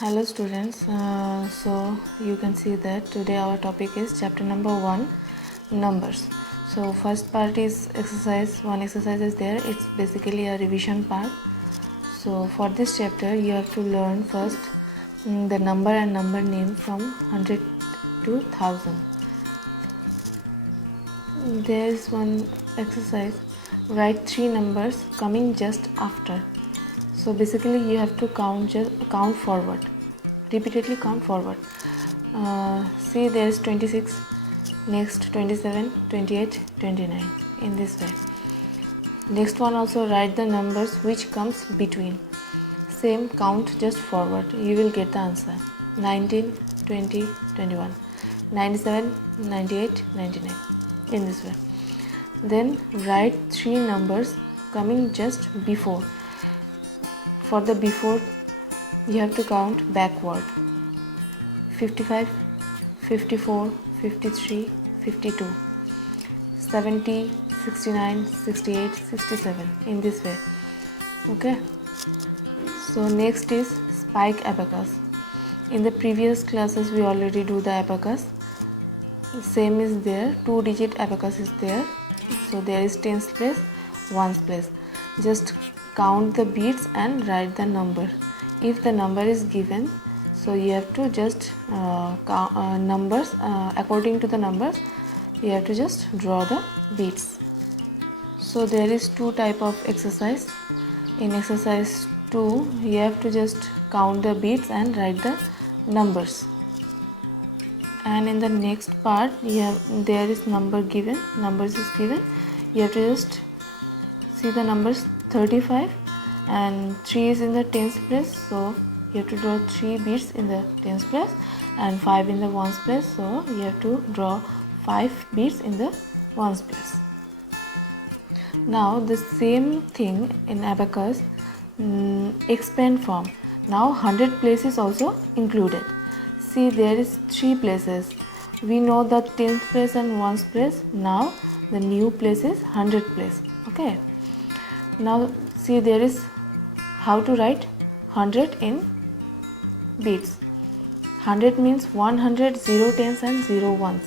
Hello students, so you can see that today our topic is chapter number 1, numbers. So first part is exercise, one exercise is there, it's basically a revision part. So for this chapter you have to learn first the number and number name from 100 to 1000. There is one exercise, write 3 numbers coming just after. So basically you have to count forward, repeatedly count forward. See, there is 26, next 27, 28, 29, in this way. Next one also write the numbers which comes between. Same, count just forward, you will get the answer. 19, 20, 21, 97, 98, 99, in this way. Then write 3 numbers coming just before. For the before you have to count backward. 55, 54, 53, 52, 70, 69, 68, 67, in this way. Okay. So next is spike abacus. In the previous classes we already do the abacus. Same is there, 2-digit abacus is there. So there is tens place, ones place. Just count the beats and write the number. If the number is given, so you have to just count numbers according to the numbers. You have to just draw the beats. So there is 2 type of exercise. In exercise 2, you have to just count the beats and write the numbers. And in the next part, there is numbers is given. You have to just see the numbers 35 and 3 is in the tens place, so you have to draw 3 beats in the tens place and 5 in the ones place, so you have to draw 5 beats in the ones place. Now the same thing in abacus, expand form. Now 100 place is also included. See, there is 3 places. We know the tens place and ones place. Now the new place is 100 place. Okay. Now see, there is how to write 100 in beats. 100 means 100, 0 tens and 0 ones.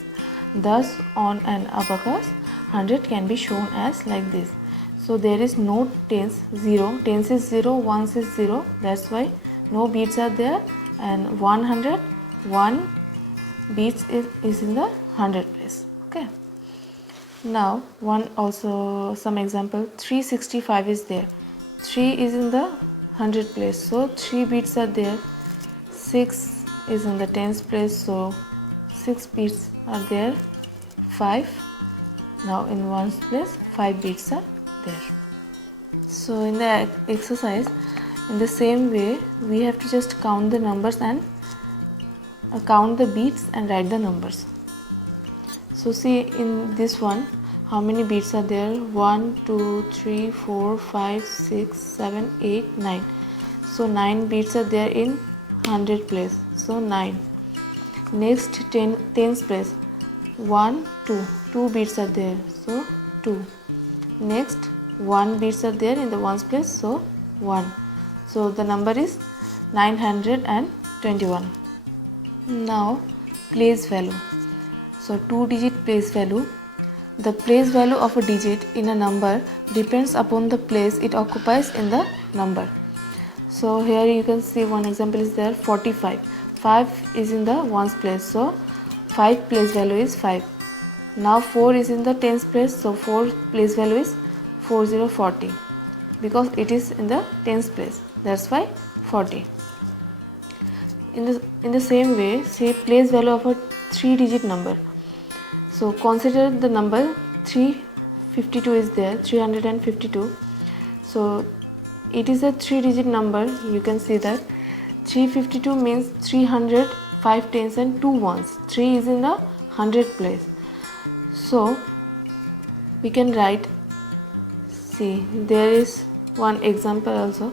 Thus on an abacus 100 can be shown as like this. So there is no tens, 0, tens is 0, ones is 0, that's why no beats are there, and 100, 1 beats is in the 100 place. Okay. Now one also some example, 365 is there. 3 is in the 100 place, so 3 beats are there. 6 is in the tens place, so 6 beats are there. 5, now in ones place 5 beats are there. So in the exercise, in the same way we have to just count the numbers and count the beats and write the numbers. So see, in this one, how many beats are there? 1, 2, 3, 4, 5, 6, 7, 8, 9. So 9 beats are there in 100 place. So 9. Next, tens place. 1, 2. 2 beats are there. So 2. Next, 1 beats are there in the ones place. So 1. So the number is 921. Now place value. So 2-digit place value. The place value of a digit in a number depends upon the place it occupies in the number. So here you can see one example is there, 45. 5 is in the ones place, so 5 place value is 5. Now 4 is in the tens place, so 4 place value is 4040 because it is in the tens place, that's why 40. In the same way, say place value of a 3-digit number. So consider the number 352 is there, 352. So it is a 3-digit number. You can see that 352 means 300, 5 tens and 2 ones. 3 is in the 100 place. So we can write, see, there is one example also.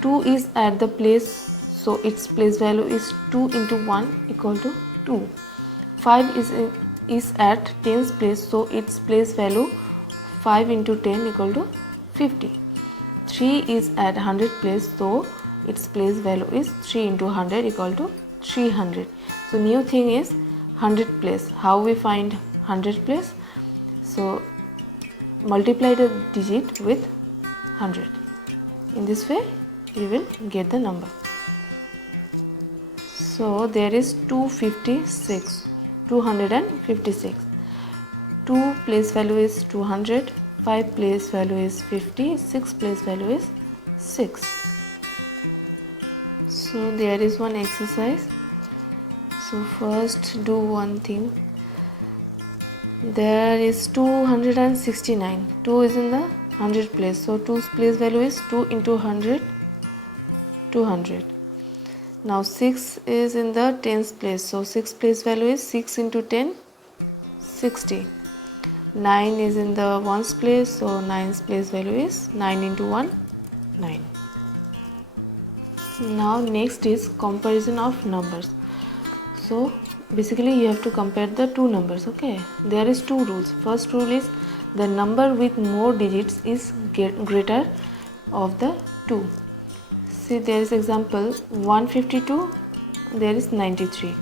2 is at the place, so its place value is 2 into 1 equal to 2. 5 is at tens place, so its place value 5 into 10 equal to 50. 3 is at 100 place, so its place value is 3 into 100 equal to 300. So new thing is 100 place. How we find 100 place? So multiply the digit with 100. In this way you will get the number. So there is 256. 2 place value is 200, 5 place value is 50, 6 place value is 6. So there is one exercise. So first do one thing. There is 269. 2 is in the 100 place. So 2's place value is 2 into 100, 200. Now 6 is in the tens place. So 6 place value is 6 into 10, 60. 9 is in the ones place. So 9's place value is 9 into 1, 9. Now next is comparison of numbers. So basically you have to compare the two numbers. Okay, there is two rules. First rule is the number with more digits is greater of the two. See, there is example 152, there is 93.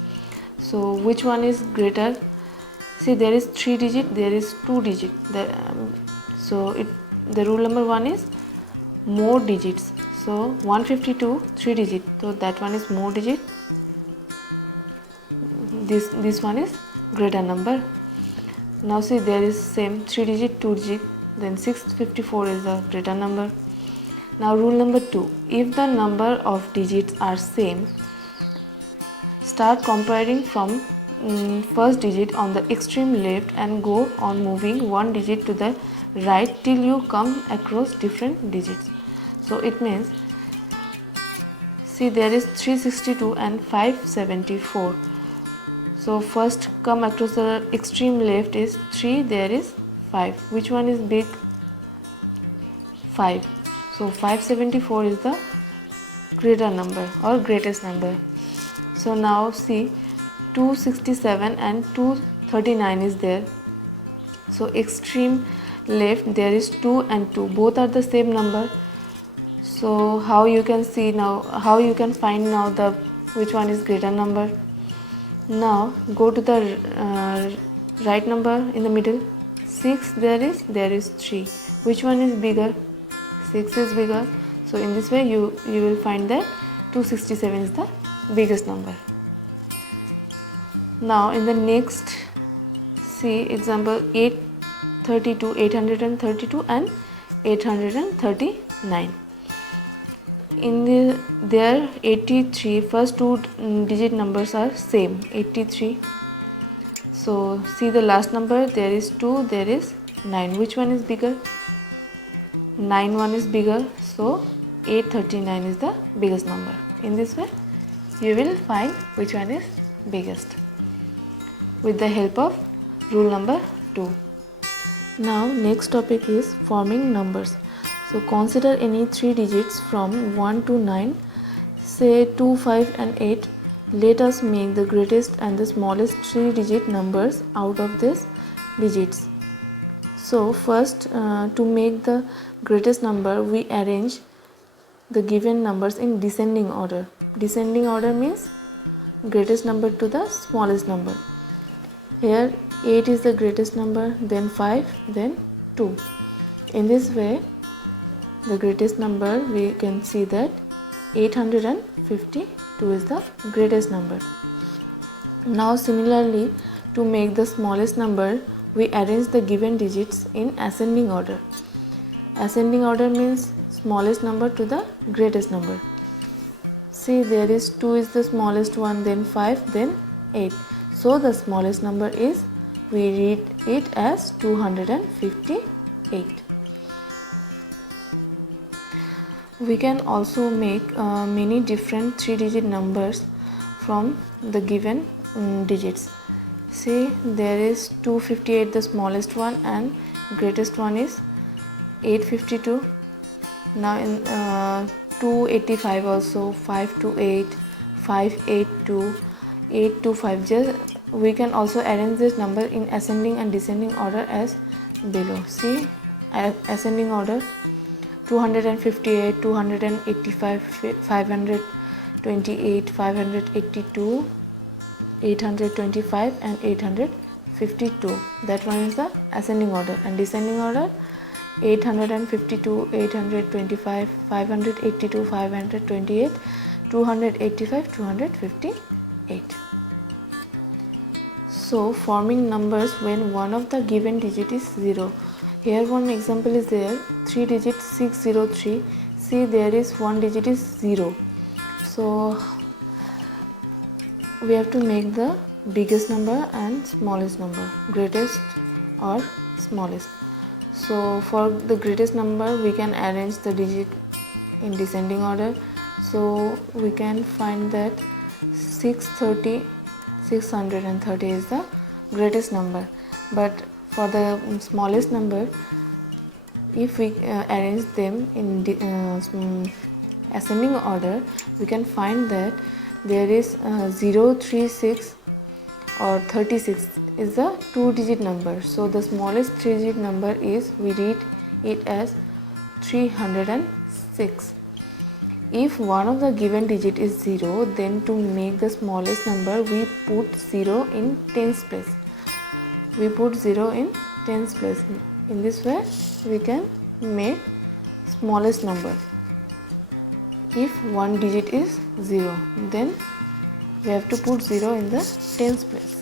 So which one is greater? See, there is 3 digit, there is 2 digit. The rule number 1 is more digits. So 152 3 digit, so that one is more digit. This one is greater number. Now see, there is same 3 digit, 2 digit, then 654 is the greater number. Now rule number 2, if the number of digits are same, start comparing from first digit on the extreme left and go on moving one digit to the right till you come across different digits. So it means, see, there is 362 and 574. So first come across the extreme left is 3, there is 5. Which one is big? 5. So 574 is the greater number or greatest number. So now see, 267 and 239 is there. So extreme left there is 2 and 2, both are the same number. So how you can see now, how you can find now the which one is greater number? Now go to the right number in the middle. 6 there is 3. Which one is bigger? 6 is bigger. So in this way you will find that 267 is the biggest number. Now in the next, see example 832 and 839. In there 83, first two digit numbers are same, 83. So see the last number, there is 2, there is 9. Which one is bigger? 9 one is bigger. So 839 is the biggest number. In this way you will find which one is biggest with the help of rule number 2. Now next topic is forming numbers. So consider any 3 digits from 1 to 9, say 2, 5 and 8. Let us make the greatest and the smallest 3 digit numbers out of these digits. So first to make the greatest number, we arrange the given numbers in descending order. Descending order means greatest number to the smallest number. Here 8 is the greatest number, then 5, then 2. In this way the greatest number, we can see that 852 is the greatest number. Now similarly, to make the smallest number, we arrange the given digits in ascending order. Ascending order means smallest number to the greatest number. See, there is 2 is the smallest one, then 5, then 8. So the smallest number is, we read it as 258. We can also make many different 3 digit numbers from the given digits. See, there is 258 the smallest one and greatest one is 852. Now in 285 also, 528, 582, 825. Just we can also arrange this number in ascending and descending order as below. See, ascending order 258, 285, 528, 582, 825 and 852. That one is the ascending order, and descending order 852, 825, 582, 528, 285, 258. So forming numbers when one of the given digit is 0. Here one example is there, 3 digit 603. See, there is one digit is 0. So we have to make the biggest number and smallest number, greatest or smallest. So for the greatest number we can arrange the digit in descending order. So we can find that 630 is the greatest number, but for the smallest number, if we arrange them in ascending order, we can find that there is 036 or 36 is the 2-digit number. So the smallest 3-digit number is, we read it as 306. If one of the given digit is 0, then to make the smallest number we put 0 in tens place. We put 0 in tens place. In this way we can make smallest number. If one digit is 0, then we have to put 0 in the tens place.